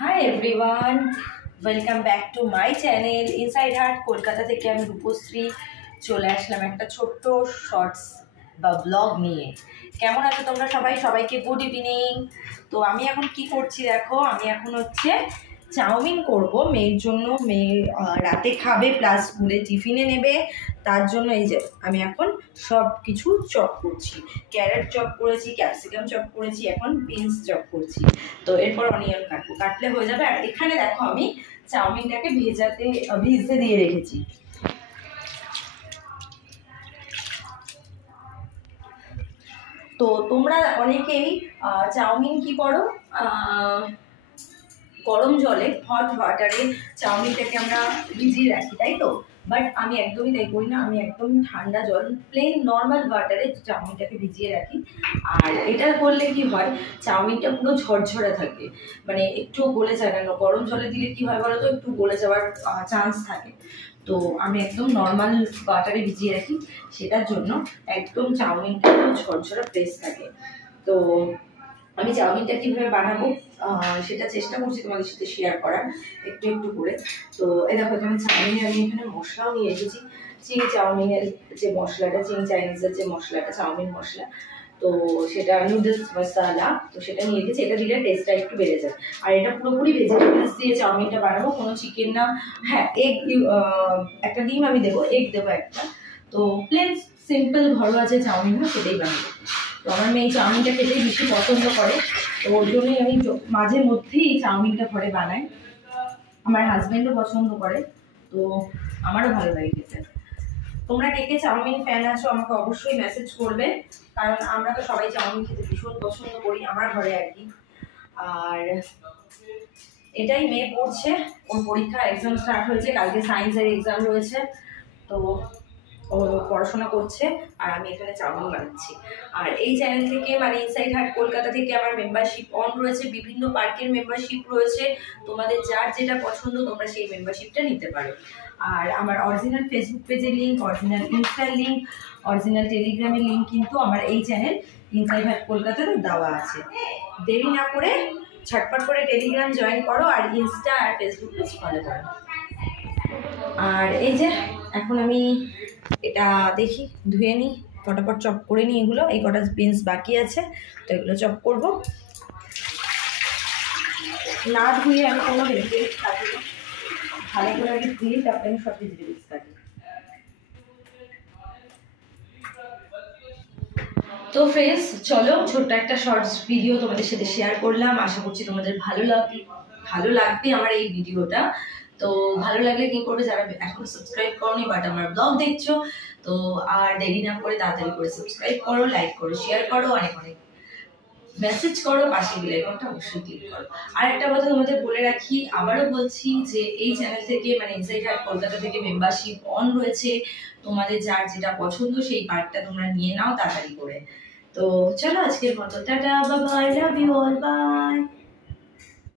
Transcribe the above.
Hi everyone, welcome back to my channel inside heart. Kolkata থেকে আমি রূপশ্রী চলে আসলাম একটা ছোট্ট শর্টস বা ব্লগ নিয়ে। কেমন আছো তোমরা সবাই? সবাইকে গুড ইভিনিং। তো আমি এখন কি করছি দেখো, আমি এখন চাউমিন করব মেয়ের জন্য। মেয়ে রাতে খাবে প্লাস স্কুলে টিফিনে নেবে, তার জন্য এই যে আমি এখন সব কিছু চপ করছি। ক্যারেট চপ করেছি, ক্যাপসিকাম চপ করেছি, এখন বিনস চপ করছি। তো এরপর অনিয়ন কাটবো, কাটলে হয়ে যাবে। আর এখানে দেখো আমি চাউমিনটাকে ভিজতে দিয়ে রেখেছি। তো তোমরা অনেকেই চাউমিন কি করো, গরম জলে হট ওয়াটারে চাউমিনটাকে আমরা ভিজিয়ে রাখি, তাই তো? বাট আমি একদমই তাই করি না। আমি একদম ঠান্ডা জল, প্লেন নর্মাল ওয়াটারে চাউমিনটাকে ভিজিয়ে রাখি। আর এটা করলে কি হয়, চাউমিনটা পুরো ঝরঝরে থাকে, মানে একটু গলে যায় না। গরম জলে দিলে কি হয় বলো তো, একটু গলে যাওয়ার চান্স থাকে। তো আমি একদম নর্মাল ওয়াটারে ভিজিয়ে রাখি, সেটার জন্য একদম চাউমিনটা ঝরঝরে ফ্রেশ থাকে। তো আমি চাউমিনটা কীভাবে বানাবো সেটা চেষ্টা করছি তোমাদের সাথে শেয়ার করার একটু একটু করে। তো এই দেখো, এখানে চাউমিনে আমি এখানে মশলাও নিয়ে এসেছি। চিলি চাউমিনের যে মশলাটা, চিলি চাইনিজের যে মশলাটা, চাউমিন মশলা, তো সেটা নুডলস মশলা, তো সেটা নিয়ে এসেছি। এটা দিলে টেস্টটা একটু বেড়ে যায়। আর এটা পুরোপুরি ভেজিটেবলস দিয়ে চাউমিনটা বানাবো, কোনো চিকেন না। হ্যাঁ, এগ, একটা ডিম আমি দেবো, এগ দেবো একটা। তো প্লেন সিম্পল ঘরোয়া যে চাউমিন হয় সেটাই বানাবো। তো আমার মেয়ে চাউমিনটা খেতেই বেশি পছন্দ করে, তো ওর জন্যই আমি মাঝে মধ্যেই এই চাউমিনটা ঘরে বানাই। আমার হাজব্যান্ডও পছন্দ করে, তো আমারও ভালো লাগে খেতে। তোমরা কে কে চাউমিন ফ্যান আছো আমাকে অবশ্যই মেসেজ করবে, কারণ আমরা তো সবাই চাউমিন খেতে ভীষণ পছন্দ করি আমার ঘরে আর কি। আর এটাই, মেয়ে পড়ছে, ওর পরীক্ষা এক্সাম স্টার্ট হয়েছে, কালকে সায়েন্সের এক্সাম রয়েছে। তো ও পড়াশোনা করছে আর আমি এখানে চাউমিন বানাচ্ছি। আর এই চ্যানেল থেকে, মানে ইনসাইড হার্ট কলকাতা থেকে আমার মেম্বারশিপ অন রয়েছে, বিভিন্ন পার্কের মেম্বারশিপ রয়েছে। তোমাদের যার যেটা পছন্দ তোমরা সেই মেম্বারশিপটা নিতে পারো। আর আমার অরিজিনাল ফেসবুক পেজের লিঙ্ক, অরিজিনাল ইনস্টার লিঙ্ক, অরিজিনাল টেলিগ্রামের লিঙ্ক কিন্তু আমার এই চ্যানেল ইনসাইড হার্ট কলকাতাতে দেওয়া আছে। দেরি না করে ঝটপট করে টেলিগ্রাম জয়েন করো আর ইনস্টা আর ফেসবুক পেজ ফলো করো। আর এই যে এখন আমি এটা দেখি ধুয়ে নিই, ফটাফট চপ করে নিই এগুলো। এই কটা বিনস বাকি আছে, তো এগুলো চপ করবো। না ধুয়ে আমি কোনো ভেজিটেবলস কাটি না, ভালো করে আগে ধুয়ে তারপরে আমি সব ভেজিটেবলস কাটি। তো ফ্রেন্ডস, চলো ছোট্ট একটা শর্টস ভিডিও তোমাদের সাথে শেয়ার করলাম। আশা করছি তোমাদের ভালো লাগবে আমার এই ভিডিওটা। তো ভালো লাগলে কি করবে, যারা এখন সাবস্ক্রাইব করোনি বাট আমার ব্লগ দেখছো, তো আর দেরি না করে তাড়াতাড়ি করে সাবস্ক্রাইব করো, লাইক করো, শেয়ার করো, অনেক অনেক মেসেজ করো, পাশে বেল আইকনটা অবশ্যই ক্লিক করো। আর একটা কথা তোমাদের বলে রাখি, আবারও বলছি যে এই চ্যানেল থেকে, মানে ইনসাইড হার্ট কলকাতা থেকে মেম্বারশিপ অন রয়েছে। তোমাদের যার যেটা পছন্দ সেই পার্টটা তোমরা নিয়ে নাও তাড়াতাড়ি করে। তো চলো আজকের মতো tata, bye bye, love you all, by.